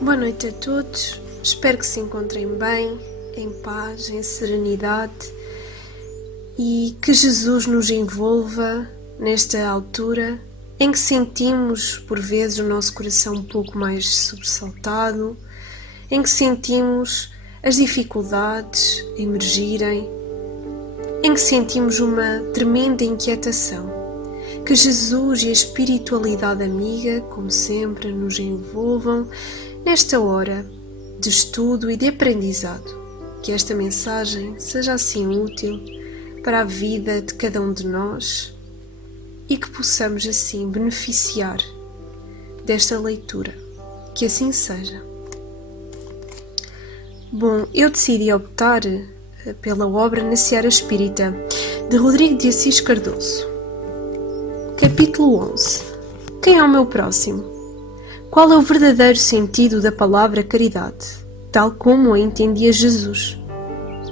Boa noite a todos, espero que se encontrem bem, em paz, em serenidade e que Jesus nos envolva nesta altura em que sentimos por vezes o nosso coração um pouco mais sobressaltado, em que sentimos as dificuldades emergirem, em que sentimos uma tremenda inquietação. Que Jesus e a espiritualidade amiga, como sempre, nos envolvam nesta hora de estudo e de aprendizado. Que esta mensagem seja assim útil para a vida de cada um de nós e que possamos assim beneficiar desta leitura. Que assim seja. Bom, eu decidi optar pela obra Na Seara Espírita, de Rodrigo de Assis Cardoso. Capítulo 11. Quem é o meu próximo? Qual é o verdadeiro sentido da palavra caridade, tal como a entendia Jesus?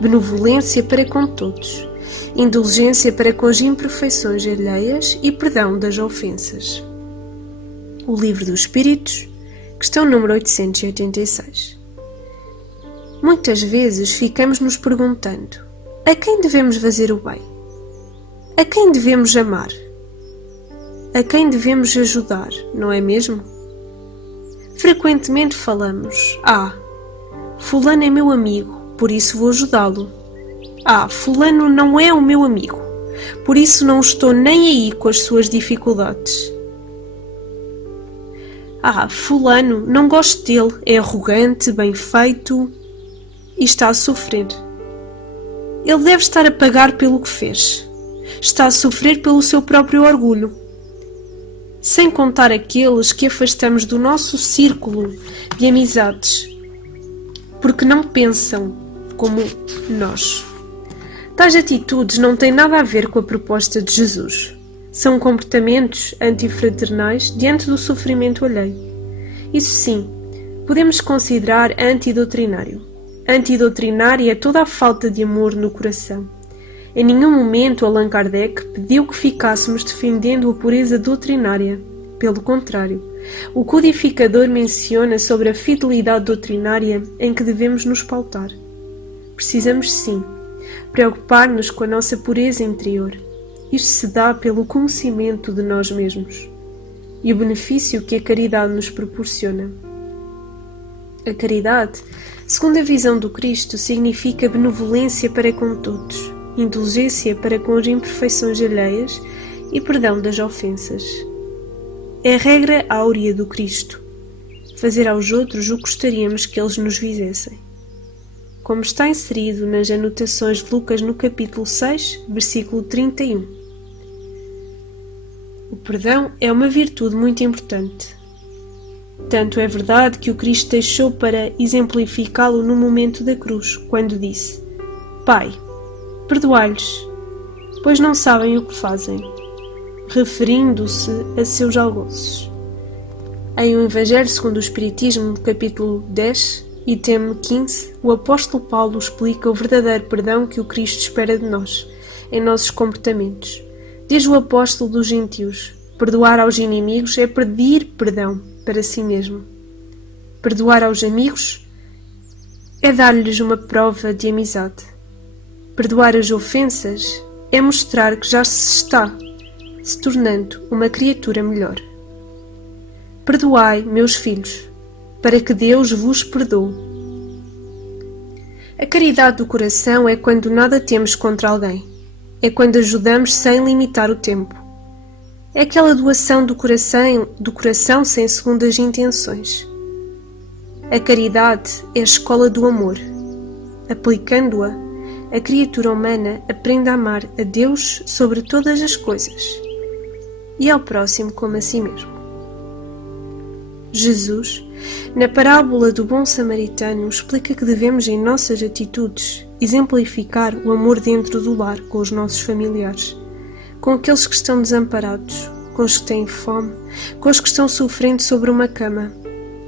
Benevolência para com todos, indulgência para com as imperfeições alheias e perdão das ofensas. O Livro dos Espíritos, questão número 886. Muitas vezes ficamos nos perguntando: a quem devemos fazer o bem? A quem devemos amar? A quem devemos ajudar, não é mesmo? Frequentemente falamos: fulano é meu amigo, por isso vou ajudá-lo. Fulano não é o meu amigo, por isso não estou nem aí com as suas dificuldades. Fulano, não gosto dele, é arrogante, bem feito e está a sofrer. Ele deve estar a pagar pelo que fez. Está a sofrer pelo seu próprio orgulho. Sem contar aqueles que afastamos do nosso círculo de amizades, porque não pensam como nós. Tais atitudes não têm nada a ver com a proposta de Jesus. São comportamentos antifraternais diante do sofrimento alheio. Isso sim, podemos considerar antidoutrinário. Antidoutrinária é toda a falta de amor no coração. Em nenhum momento Allan Kardec pediu que ficássemos defendendo a pureza doutrinária. Pelo contrário, o codificador menciona sobre a fidelidade doutrinária em que devemos nos pautar. Precisamos, sim, preocupar-nos com a nossa pureza interior. Isto se dá pelo conhecimento de nós mesmos e o benefício que a caridade nos proporciona. A caridade, segundo a visão do Cristo, significa benevolência para com todos, indulgência para com as imperfeições alheias e perdão das ofensas. É a regra áurea do Cristo, fazer aos outros o que gostaríamos que eles nos fizessem. Como está inserido nas anotações de Lucas no capítulo 6, versículo 31. O perdão é uma virtude muito importante. Tanto é verdade que o Cristo deixou para exemplificá-lo no momento da cruz, quando disse: Pai, perdoai-lhes, pois não sabem o que fazem, referindo-se a seus algozes. Em O Evangelho segundo o Espiritismo, no capítulo 10, item 15, o apóstolo Paulo explica o verdadeiro perdão que o Cristo espera de nós, em nossos comportamentos. Diz o apóstolo dos gentios: perdoar aos inimigos é pedir perdão para si mesmo. Perdoar aos amigos é dar-lhes uma prova de amizade. Perdoar as ofensas é mostrar que já se está se tornando uma criatura melhor. Perdoai, meus filhos, para que Deus vos perdoe. A caridade do coração é quando nada temos contra alguém. É quando ajudamos sem limitar o tempo. É aquela doação do coração sem segundas intenções. A caridade é a escola do amor. Aplicando-a, a criatura humana aprende a amar a Deus sobre todas as coisas e ao próximo como a si mesmo. Jesus, na parábola do bom samaritano, explica que devemos em nossas atitudes exemplificar o amor dentro do lar com os nossos familiares, com aqueles que estão desamparados, com os que têm fome, com os que estão sofrendo sobre uma cama.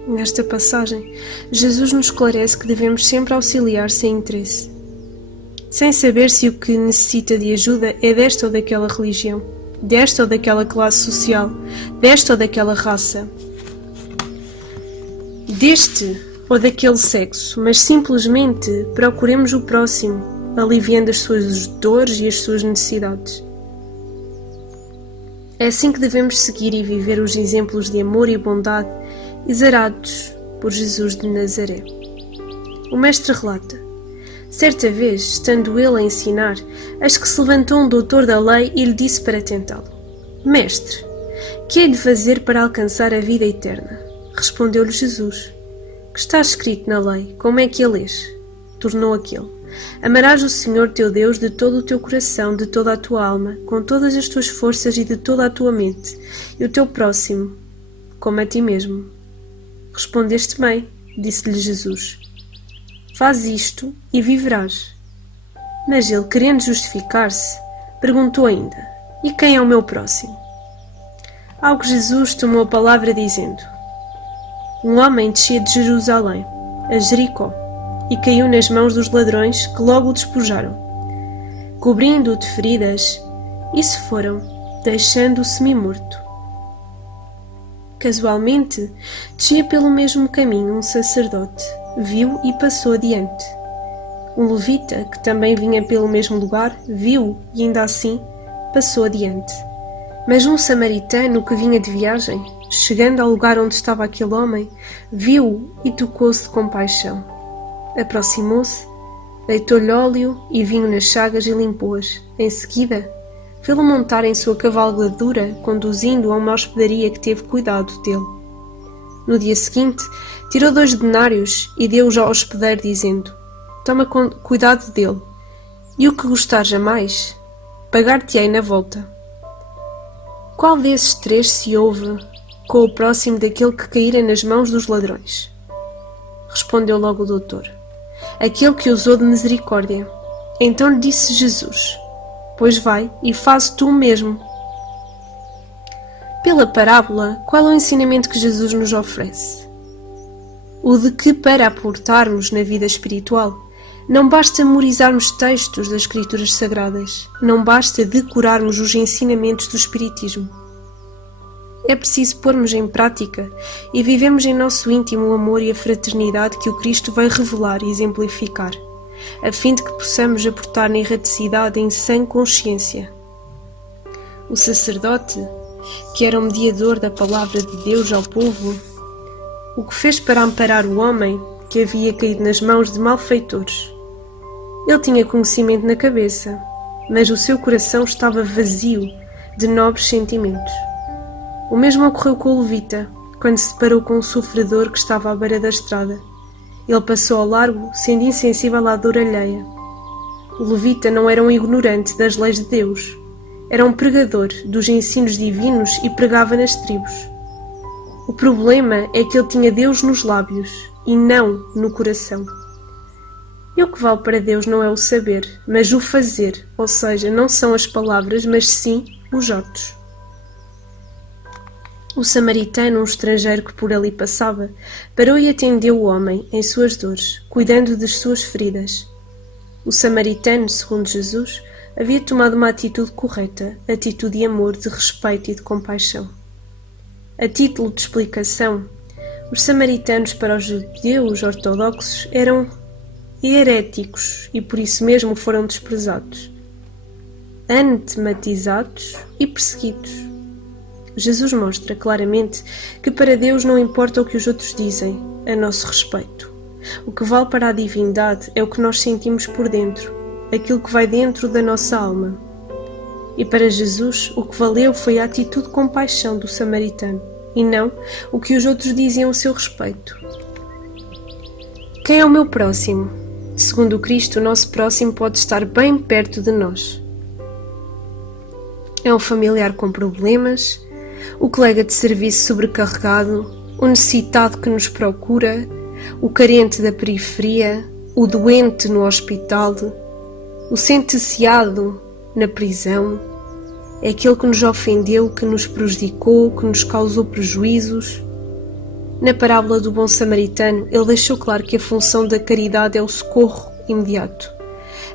Nesta passagem, Jesus nos esclarece que devemos sempre auxiliar sem interesse, sem saber se o que necessita de ajuda é desta ou daquela religião, desta ou daquela classe social, desta ou daquela raça. deste ou daquele sexo, mas simplesmente procuremos o próximo, aliviando as suas dores e as suas necessidades. É assim que devemos seguir e viver os exemplos de amor e bondade exarados por Jesus de Nazaré. O mestre relata: certa vez, estando ele a ensinar, eis que se levantou um doutor da lei e lhe disse para tentá-lo: Mestre, que hei de fazer para alcançar a vida eterna? Respondeu-lhe Jesus: Que está escrito na lei, como é que a lês? Tornou aquele: Amarás o Senhor teu Deus de todo o teu coração, de toda a tua alma, com todas as tuas forças e de toda a tua mente, e o teu próximo, como a ti mesmo. Respondeste bem, disse-lhe Jesus. Faz isto e viverás. Mas ele, querendo justificar-se, perguntou ainda: E quem é o meu próximo? Ao que Jesus tomou a palavra dizendo: Um homem descia de Jerusalém, a Jericó, e caiu nas mãos dos ladrões, que logo o despojaram, cobrindo-o de feridas, e se foram, deixando-o semi-morto. Casualmente, descia pelo mesmo caminho um sacerdote, viu e passou adiante. Um levita, que também vinha pelo mesmo lugar, viu e ainda assim passou adiante. Mas um samaritano que vinha de viagem, chegando ao lugar onde estava aquele homem, viu-o e tocou-se de compaixão. Aproximou-se, deitou-lhe óleo e vinho nas chagas e limpou-as. Em seguida, fê-lo montar em sua cavalgadura, conduzindo-o a uma hospedaria que teve cuidado dele. No dia seguinte, tirou 2 denários e deu-os ao hospedeiro, dizendo: Toma cuidado dele, e o que gostares a mais, pagar-te-ei na volta. Qual desses 3 se houve com o próximo daquele que caíra nas mãos dos ladrões? Respondeu logo o doutor: Aquele que usou de misericórdia. Então lhe disse Jesus: Pois vai e faz tu mesmo. Pela parábola, qual é o ensinamento que Jesus nos oferece? O de que, para aportarmos na vida espiritual, não basta memorizarmos textos das Escrituras Sagradas, não basta decorarmos os ensinamentos do Espiritismo. É preciso pormos em prática e vivemos em nosso íntimo o amor e a fraternidade que o Cristo vai revelar e exemplificar, a fim de que possamos aportar na erraticidade em sã consciência. O sacerdote, que era o mediador da palavra de Deus ao povo, o que fez para amparar o homem que havia caído nas mãos de malfeitores. Ele tinha conhecimento na cabeça, mas o seu coração estava vazio de nobres sentimentos. O mesmo ocorreu com o levita, quando se deparou com um sofredor que estava à beira da estrada. Ele passou ao largo, sendo insensível à dor alheia. O levita não era um ignorante das leis de Deus. Era um pregador dos ensinos divinos e pregava nas tribos. O problema é que ele tinha Deus nos lábios e não no coração. E o que vale para Deus não é o saber, mas o fazer, ou seja, não são as palavras, mas sim os atos. O samaritano, um estrangeiro que por ali passava, parou e atendeu o homem em suas dores, cuidando das suas feridas. O samaritano, segundo Jesus, havia tomado uma atitude correta, atitude de amor, de respeito e de compaixão. A título de explicação, os samaritanos para os judeus ortodoxos eram heréticos e por isso mesmo foram desprezados, anatematizados e perseguidos. Jesus mostra claramente que para Deus não importa o que os outros dizem a nosso respeito. O que vale para a divindade é o que nós sentimos por dentro, aquilo que vai dentro da nossa alma. E para Jesus, o que valeu foi a atitude de compaixão do samaritano, e não o que os outros diziam a seu respeito. Quem é o meu próximo? Segundo Cristo, o nosso próximo pode estar bem perto de nós. É um familiar com problemas, o colega de serviço sobrecarregado, o necessitado que nos procura, o carente da periferia, o doente no hospital, o sentenciado na prisão, é aquele que nos ofendeu, que nos prejudicou, que nos causou prejuízos. Na parábola do bom samaritano, ele deixou claro que a função da caridade é o socorro imediato.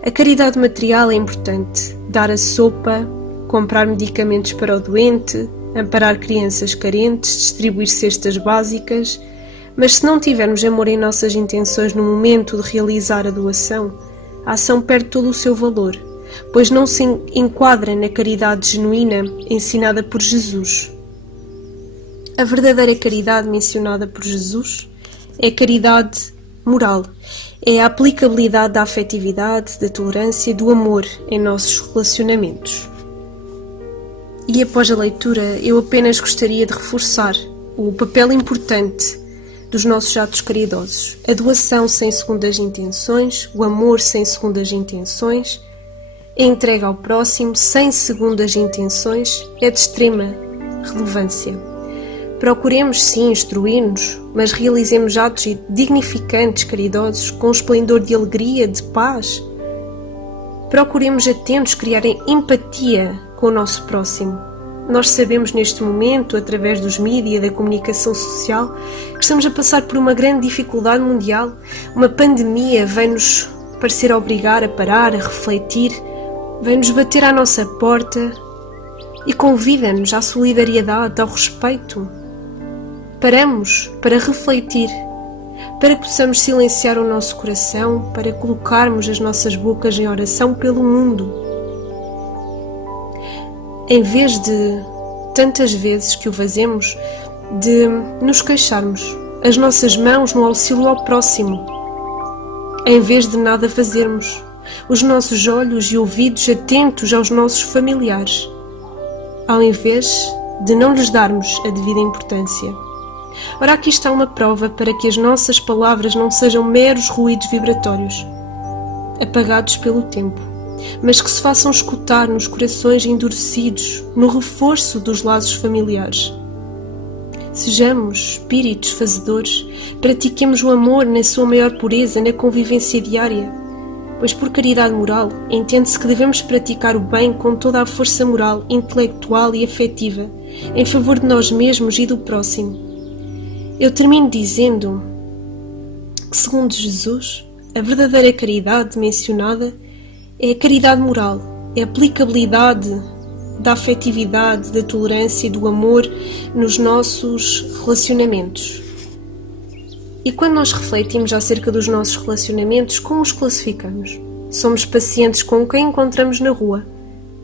A caridade material é importante, dar a sopa, comprar medicamentos para o doente, amparar crianças carentes, distribuir cestas básicas, Mas se não tivermos amor em nossas intenções no momento de realizar a doação, a ação perde todo o seu valor, pois não se enquadra na caridade genuína ensinada por Jesus. A verdadeira caridade mencionada por Jesus é a caridade moral, é a aplicabilidade da afetividade, da tolerância e do amor em nossos relacionamentos. E após a leitura, eu apenas gostaria de reforçar o papel importante dos nossos atos caridosos. A doação sem segundas intenções, o amor sem segundas intenções, a entrega ao próximo sem segundas intenções é de extrema relevância. Procuremos sim instruir-nos, mas realizemos atos dignificantes, caridosos, com esplendor de alegria, de paz. Procuremos atentos criar empatia com o nosso próximo. Nós sabemos neste momento, através dos mídias e da comunicação social, que estamos a passar por uma grande dificuldade mundial. Uma pandemia vem-nos parecer obrigar a parar, a refletir, vem-nos bater à nossa porta e convida-nos à solidariedade, ao respeito. Paramos para refletir, para que possamos silenciar o nosso coração, para colocarmos as nossas bocas em oração pelo mundo. Em vez de, tantas vezes que o fazemos, de nos queixarmos, as nossas mãos no auxílio ao próximo. Em vez de nada fazermos, os nossos olhos e ouvidos atentos aos nossos familiares, ao invés de não lhes darmos a devida importância. Ora, aqui está uma prova para que as nossas palavras não sejam meros ruídos vibratórios, apagados pelo tempo, mas que se façam escutar nos corações endurecidos, no reforço dos laços familiares. Sejamos espíritos fazedores, pratiquemos o amor na sua maior pureza, na convivência diária, pois por caridade moral entende-se que devemos praticar o bem com toda a força moral, intelectual e afetiva, em favor de nós mesmos e do próximo. Eu termino dizendo que, segundo Jesus, a verdadeira caridade mencionada é a caridade moral, é a aplicabilidade da afetividade, da tolerância e do amor nos nossos relacionamentos. E quando nós refletimos acerca dos nossos relacionamentos, como os classificamos? Somos pacientes com quem encontramos na rua,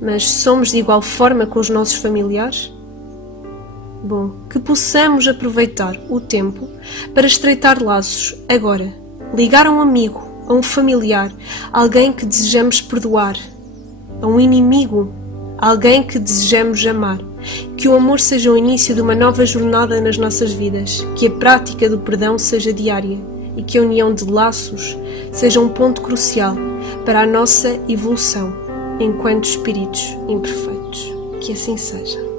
mas somos de igual forma com os nossos familiares? Bom, que possamos aproveitar o tempo para estreitar laços agora, ligar a um amigo, a um familiar, a alguém que desejamos perdoar, a um inimigo, a alguém que desejamos amar. Que o amor seja o início de uma nova jornada nas nossas vidas, que a prática do perdão seja diária e que a união de laços seja um ponto crucial para a nossa evolução enquanto espíritos imperfeitos. Que assim seja.